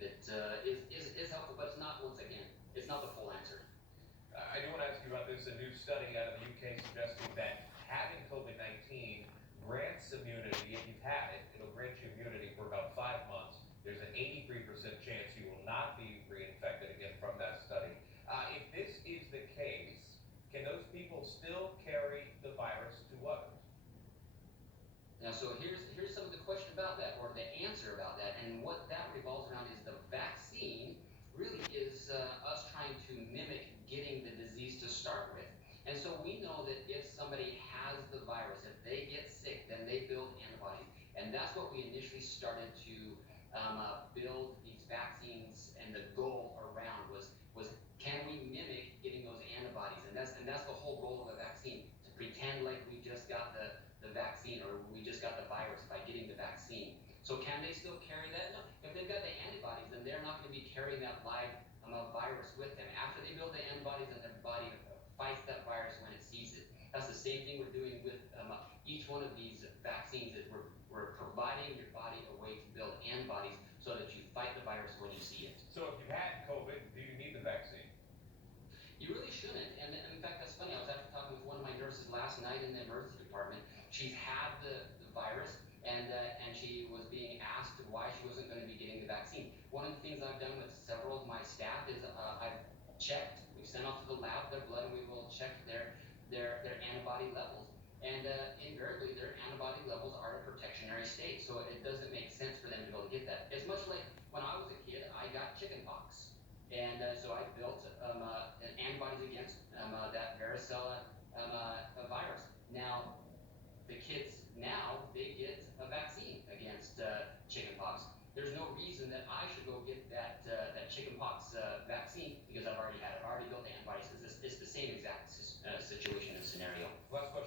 that is helpful, but it's not, once again, it's not the full answer. I do want to ask you about this. A new study out of the UK suggesting that having COVID-19 grants immunity. If you've had it, it'll grant you immunity for about 5 months. There's an 83% chance you will not be reinfected again from that study. If this is the case, can those people still carry the virus to others? Now, so here's some of the question about that, or the answer about that, and what that revolves around is the vaccine really is us trying to mimic getting the disease to start with. And so we know that if somebody has the virus, if they get sick, then they build antibodies, and that's what we initially started to build these vaccines. And the goal around was can we mimic getting those antibodies, and that's the whole goal of a vaccine, to pretend like we just got the vaccine, or we just got the virus by getting the vaccine. So can they still carry that? No. If they've got the antibodies, then they're not going to be carrying that live virus with them. After they build the antibodies, and their body fights that virus when it sees it. That's the same thing we're doing with each one of these vaccines. Is we're providing your body a way to build antibodies so that you fight the virus when you see it. So if you had COVID, do you need the vaccine? You really shouldn't. And in fact, that's funny. I was actually talking with one of my nurses last night in the emergency department. She's had the virus, and she was being asked why she wasn't going to be getting the vaccine. One of the things I've done with several of my staff is I've checked. We've sent off to the lab their blood, and we will check their antibody levels. And invariably, their antibody levels are in a protectionary state. So it doesn't make sense for them to be able to get that. It's much like when I was a kid, I got chickenpox. And so I built antibodies against that varicella virus. Now, the kids now, they get a vaccine against chickenpox. There's no reason that I should go get that chickenpox vaccine